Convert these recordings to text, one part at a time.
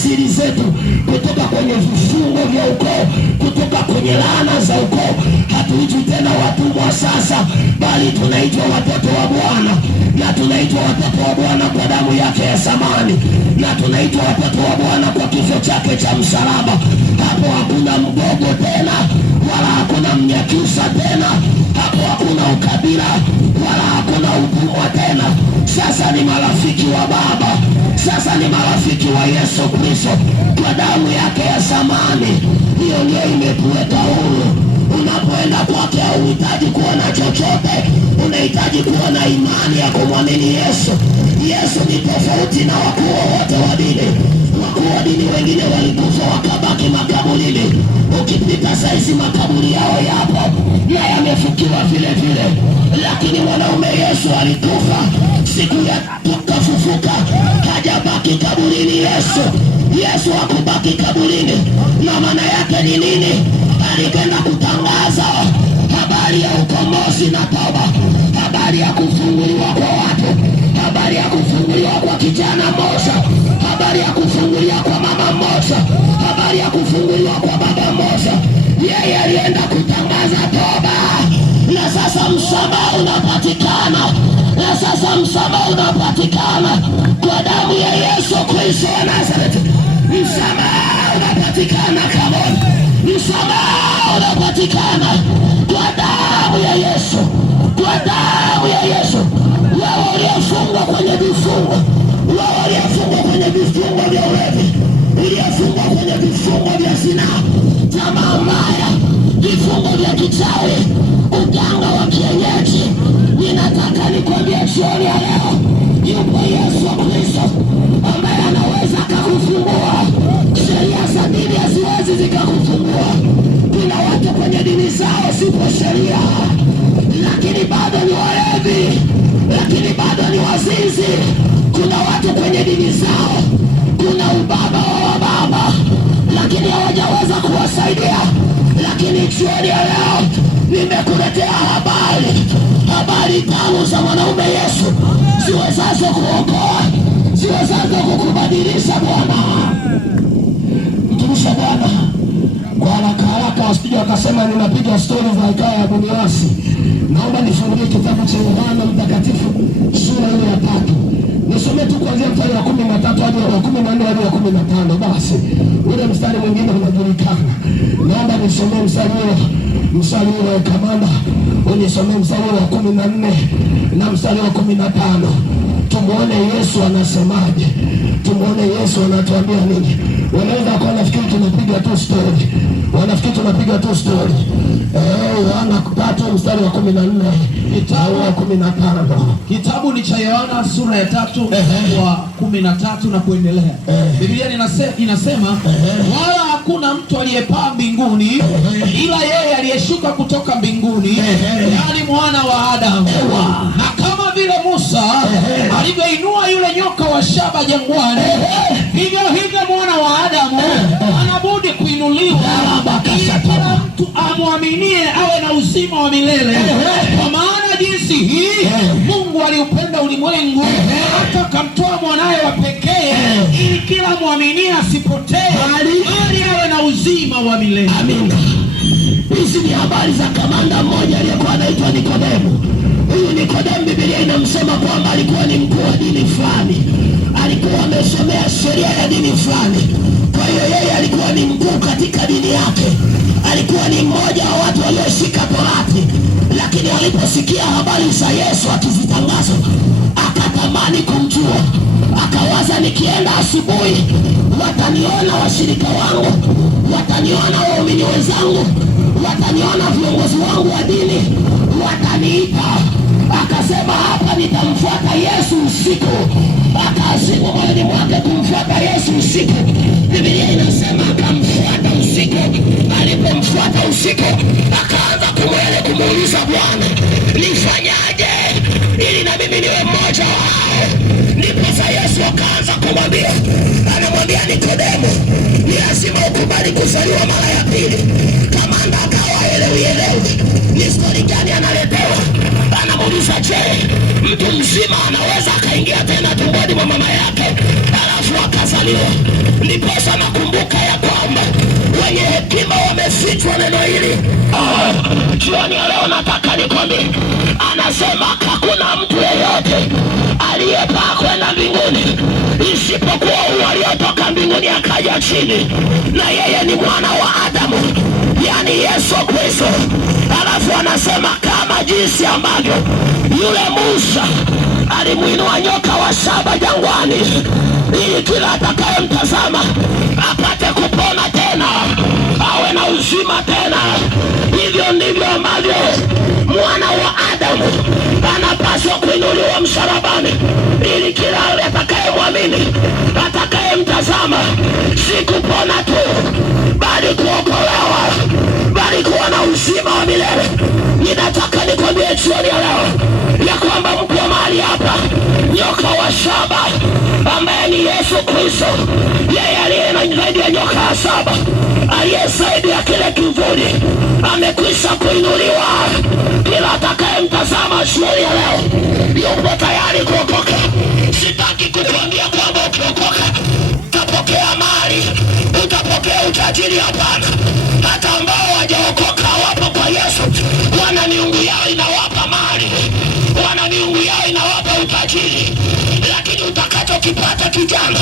asili zetu, kutoka kwenye vifungo vya ukoo, kutoka kwenye laana za ukoo. Hatuitwi tena watumwa sasa, bali tunaitwa watoto wa Bwana, na tunaitwa watoto wa Bwana kwa damu yake ya thamani, na tunaitwa watoto wa Bwana kwa kifo chake cha msalaba. Hapo hakuna mgogo tena, wala hakuna Mnyakyusa tena. Hapo hakuna ukabila, wala hakuna utumwa tena. Sasa ni marafiki wa Baba. Sasa ni marafiki wa Yesu Kristo kwa damu yake ya thamani. Hiyo ndio imetuweka huru. Unapoenda kwake hauhitaji kuona chochote, unahitaji kuona imani ya kumwamini Yesu. Yesu ni tofauti na wakuu wote wa dini. Wakuu wa dini wengine walikufa wakabaki makaburini. Ukipita saizi makaburi yao yapo na yamefukiwa vile vile, lakini mwanaume Yesu alikufa, siku ya tatu kafufuka, hajabaki kaburini. Yesu hakubaki kaburini. Na maana yake ni nini? Alipenda kutangaza habari ya ukombozi na toba, habari ya kufunguliwa kwa watu, habari ya kufunguliwa kwa kijana mmoja, habari ya kufunguliwa kwa mama mmoja, habari ya kufunguliwa kwa baba mmoja. Yeye alienda kutangaza toba, na sasa msamaha unapatikana, na sasa msamaha unapatikana kwa damu ya Yesu Kristo wa Nazareti. Msamaha unapatikana, come on. Msamaha unapatikana kwa damu ya Yesu, kwa damu ya Yesu. Wao waliofungwa kwenye vifungo, wao waliofungwa kwenye vifungo vya ulevi, waliofungwa kwenye vifungo vya zinaa, tamaa mbaya, vifungo vya kichawi, uganga wa kienyeji, ninataka nikwambie jioni ya leo, yupo Yesu Kristo ambaye anaweza akakufungua. Sheria za dini haziwezi zikakufungua. Kuna watu kwenye dini zao sipo sheria, lakini bado ni walevi, lakini bado ni wazinzi. Kuna watu kwenye dini zao kuna ubaba wa baba, lakini hawajaweza kuwasaidia. Lakini jioni ya leo nimekuletea habari tamu za mwanaume Yesu, ziwezazo kuokoa, ziwezazo kukubadilisha. Bwana mtumishi wa Bwana, kwa haraka wasije wakasema ninapiga stori za hekaya ya Buniasi. Naomba nifungulie kitabu cha Yohana Mtakatifu sura ile ya 3. Nisome tu kuanzia mstari wa 13 hadi wa 14 hadi wa 15. Basi ule mstari mwingine unajulikana. Naomba nisomee mstari wa kamanda, unisomee mstari wa 14 na mstari wa 15. Tumuone Yesu anasemaje, tumuone Yesu anatuambia nini. Wanaweza kuwa nafikiri tunapiga tu story, wanafikiri tunapiga tu story. Yohana 3 mstari wa 14 au wa 15. Kitabu ni cha Yohana sura ya 3 wa 13 na kuendelea. Biblia inasema wala hakuna mtu aliyepaa mbinguni ila yeye aliyeshuka kutoka mbinguni, yaani mwana wa Adamu. Na kama vile Musa alivyoinua yule nyoka wa shaba jangwani, hivyo mwana wa Adamu anabudi kuinuliwa, ili kila mtu amwaminie awe na uzima wa milele. Kwa maana jinsi hii Mungu aliupenda ulimwengu hata akamtoa mwanawe wa pekee, ili kila mwaminie asipotee, bali awe na uzima wa milele. Amina. Hizi ni habari za kamanda mmoja aliyekuwa anaitwa Nikodemo. Huyu Nikodemo, Biblia inamsema kwamba alikuwa ni mkuu wa dini fulani, alikuwa amesomea sheria ya dini fulani. Kwa hiyo yeye alikuwa ni mkuu katika dini yake, alikuwa ni mmoja wa watu walioshika Torati. Lakini aliposikia habari za Yesu akizitangaza, akatamani kumjua. Akawaza, nikienda asubuhi wataniona washirika wangu, wataniona waumini wenzangu, wataniona viongozi wangu wa dini, wataniita. Akasema, hapa nitamfuata Yesu usiku. Akaazimia moyoni mwake kumfuata Yesu usiku. Biblia inasema akamfuata usiku. Alipomfuata usiku, akaanza kumuuliza Bwana, nifanyaje ili na mimi niwe mmoja wao? Ndipo Yesu akaanza kumwambia, anamwambia Nikodemo, ni lazima ukubali kuzaliwa mara ya pili. Kamanda akawa elewi ni story gani analetewa. Nikauliza, je, mtu mzima anaweza akaingia tena tumboni mwa mama yake alafu akazaliwa? Ndiposa nakumbuka ya kwamba wenye hekima wamefichwa neno hili. Jioni ya leo nataka nikwambie, anasema hakuna mtu yeyote aliyepaa kwenda mbinguni isipokuwa huyo aliyotoka mbinguni akaja chini, na yeye ni mwana wa Adamu, yani Yesu Kristo. Alafu anasema kama jinsi ambavyo yule Musa alimuinua nyoka wa shaba jangwani ili kila atakayemtazama apate kupona tena, awe na uzima tena, hivyo ndivyo ambavyo mwana wa Adamu anapaswa kuinuliwa msalabani ili kila atakayemwamini, atakayemtazama, si kupona tu bali kuokolewa, bali kuwa na uzima wa milele. Ninataka nikwambie jioni ya leo ya kwamba mko mahali hapa, nyoka wa shaba ambaye ni Yesu Kristo, yeye aliye na zaidi ya nyoka wa shaba, aliye zaidi ya kile kivuli, amekwisha kuinuliwa. Kila atakayemtazama jioni ya leo yuko tayari kuokoka. Sitaki kukuambia kwamba ukiokoka utapokea mali, utapokea utajiri. Hapana, hata ambao hawajaokoka wapo kwa Yesu, wana miungu yao inawapa mali, wana miungu yao inawapa utajiri. Lakini utakachokipata kijana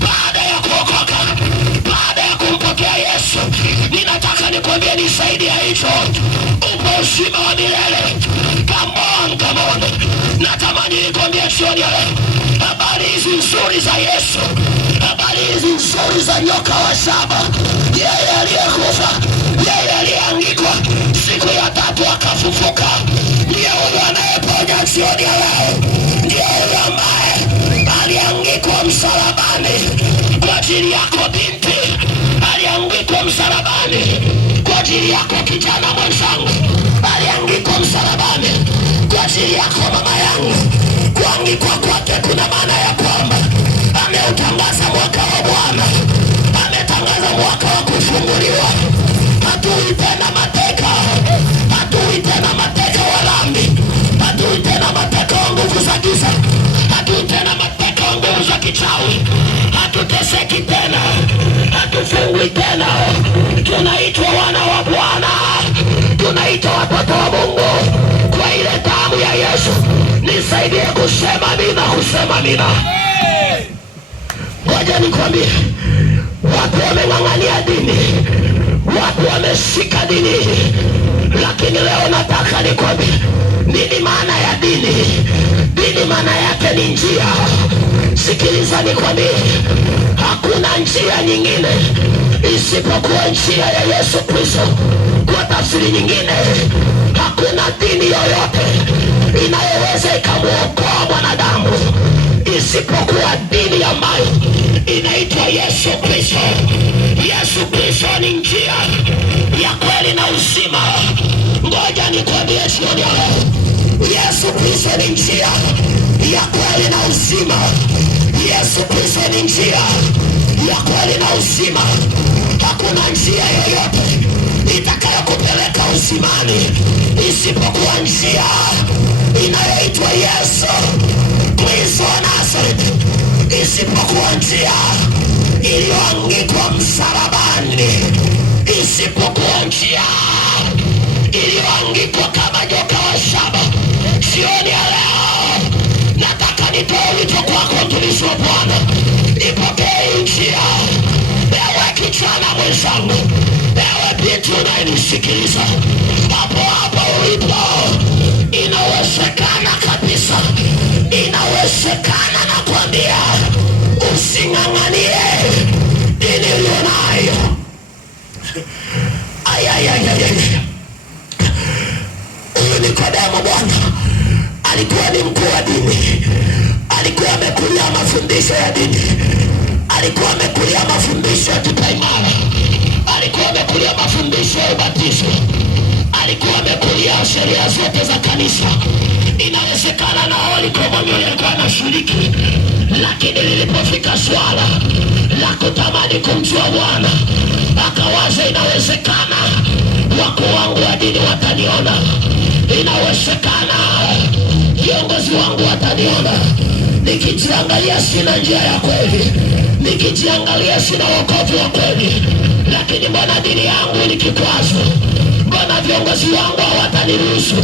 baada ya kuokoka, baada ya kumpokea Yesu, ninataka nikwambie ni zaidi ya hicho. Upo uzima wa milele. Come on. Natamani nikwambie jioni ya leo habari hizi nzuri za Yesu, habari hizi nzuri za nyoka wa shaba, yeye aliyekufa, yeye aliyeangikwa, siku ya tatu akafufuka. Ndiye huyo anayeponya jioni ya leo, ndiye huyo ambaye aliangikwa msalabani kwa ajili yako binti, aliangikwa msalabani kwa ajili yako kijana mwenzangu, aliangikwa msalabani kwa ajili yako mama yangu. Kuangikwa kwake kuna maana ya kwamba ameutangaza mwaka wa Bwana, ametangaza mwaka wa kufunguliwa. Hatui tena mateka, hatui tena mateka wa dhambi, hatui tena mateka wa nguvu za giza, hatui tena mateka wa nguvu za kichawi, hatuteseki tena, hatufungwi tena. Tunaitwa wana wa Bwana, tunaitwa watoto wa Mungu kwa ile damu ya Yesu. Nisaidie kusema amina, kusema amina. Ngoja nikwambie, watu wameng'ang'ania dini, watu wameshika dini, lakini leo nataka nikwambie nini maana ya dini. Dini maana yake ni njia. Sikiliza nikwambie, hakuna njia nyingine isipokuwa njia ya Yesu Kristo. Kwa tafsiri nyingine, hakuna dini yoyote inayoweza ikamuokoa mwanadamu isipokuwa dini ambayo inaitwa Yesu Kristo. Yesu Kristo ni njia ya kweli na uzima. Ngoja nikwambie jioni ya leo, Yesu Kristo ni njia ya kweli na uzima. Yesu Kristo ni njia ya kweli na uzima. Hakuna njia yoyote itakayokupeleka uzimani isipokuwa njia inayoitwa Yesu Kristo wa Nazareti, isipokuwa njia iliyoangikwa msalabani, isipokuwa njia iliyoangikwa kama nyoka wa shaba. Jioni ya leo nataka nitoe wito kwako, mtumishi wa Bwana, ipokee njia. Ewe kijana mwenzangu, ewe binti unayenisikiliza, hapo hapo ulipo, inawezekana kabisa, inawezekana. Nakwambia using'ang'anie dini ulionayo. Huyu Nikodemo bwana alikuwa ni mkuu wa dini, alikuwa amekulia mafundisho ya dini, alikuwa amekulia mafundisho ya kipaimara, alikuwa amekulia mafundisho ya ubatizo, alikuwa amekulia sheria zote za kanisa. Inawezekana na Nikodemo alikuwa anashiriki, lakini lilipofika swala la kutamani kumjua Bwana, akawaza inawezekana wakuu wangu wa dini wataniona, Inawezekana viongozi wangu wataniona nikijiangalia sina njia ya kweli, nikijiangalia sina wokovu wa kweli, lakini mbona dini yangu ni kikwazo? Mbona viongozi wangu hawataniruhusu?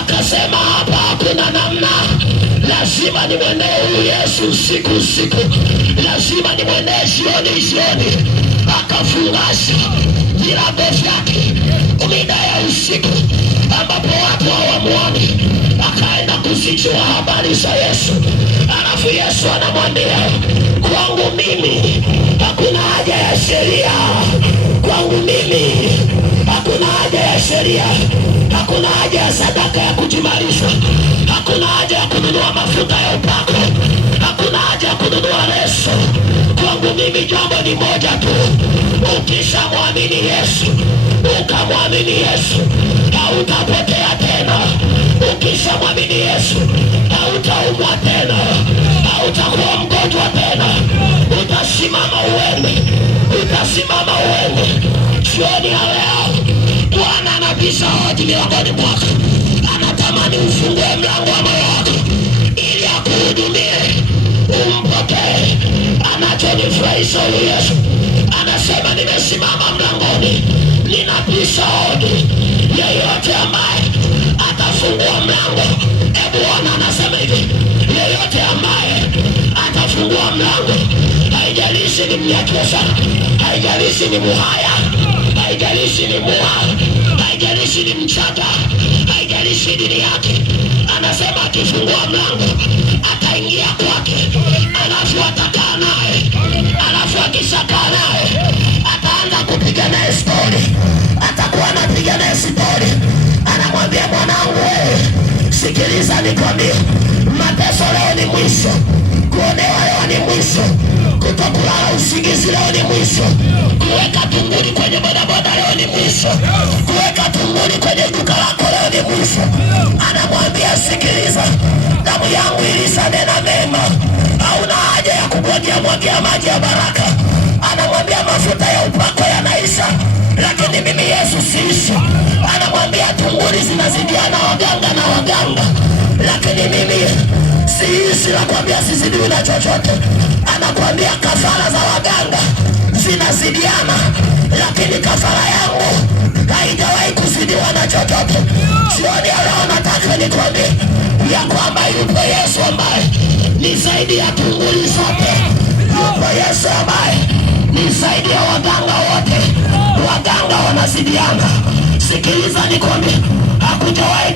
Akasema hapa hakuna namna, lazima nimwendee huyu Yesu usiku, lazima nimwendee jioni. Akafungasha virago vyake mida ya usiku ambapo watu hawamuoni, akaenda kuzijua habari za Yesu. Alafu Yesu anamwambia, kwangu mimi hakuna haja ya sheria, kwangu mimi hakuna haja ya sheria, hakuna haja ya sadaka ya kujimarisha, hakuna haja ya kununua mafuta ya upako, hakuna haja ya kununua leso. Kwangu mimi jambo ni moja tu, ukishamwamini Yesu, ukamwamini Yesu, hautapotea tena. Ukishamwamini Yesu, hautaumwa tena, hautakuwa mgonjwa tena, utasimama uende. Jioni ya leo Bwana anabisha hodi miongoni mwako, anatamani ufungue mlango wa moyo wako ili akuhudumie, umpokee. Anachonifurahisha huyu Yesu, anasema nimesimama mlangoni, ninabisha hodi. Yeyote ambaye atafungua mlango, Bwana anasema hivi, yeyote ambaye atafungua mlango, haijalishi ni Mnyakyusa, haijalishi ni Muhaya, haijalishi ni Mua, haijalishi ni Mchaga, haijalishi dini yake, anasema akifungua mlango ataingia kwake, alafu atakaa naye, alafu akishakaa naye ataanza kupiga naye stori, atakuwa anapiga naye stori. Anamwambia, mwanangu wewe, sikiliza nikwambie, mateso leo ni mwisho, kuonewa leo ni mwisho, kutokulala usingizi leo ni mwisho, kuweka tunguli kwenye bodaboda leo ni mwisho, kuweka tunguli kwenye duka lako leo ni mwisho. Anamwambia, sikiliza, damu yangu ilisanena mema, hauna haja ya kumwagia maji ya baraka. Anamwambia, mafuta ya upako yanaisha, lakini mimi Yesu siishi. Anamwambia, tunguli zinazidiana waganga, lakini mimi siishi. Nakwambia sizidiwi na chochote. Anakwambia kafara za waganga zinazidiana, lakini kafara yangu haijawahi kuzidiwa na chochote. Jioni ya leo nataka nikwambie ya kwamba yupo Yesu ambaye ni zaidi ya tunguli zote, yupo Yesu ambaye ni zaidi ya waganga wote. Waganga wanazidiana. Sikiliza nikwambie, hakujawahi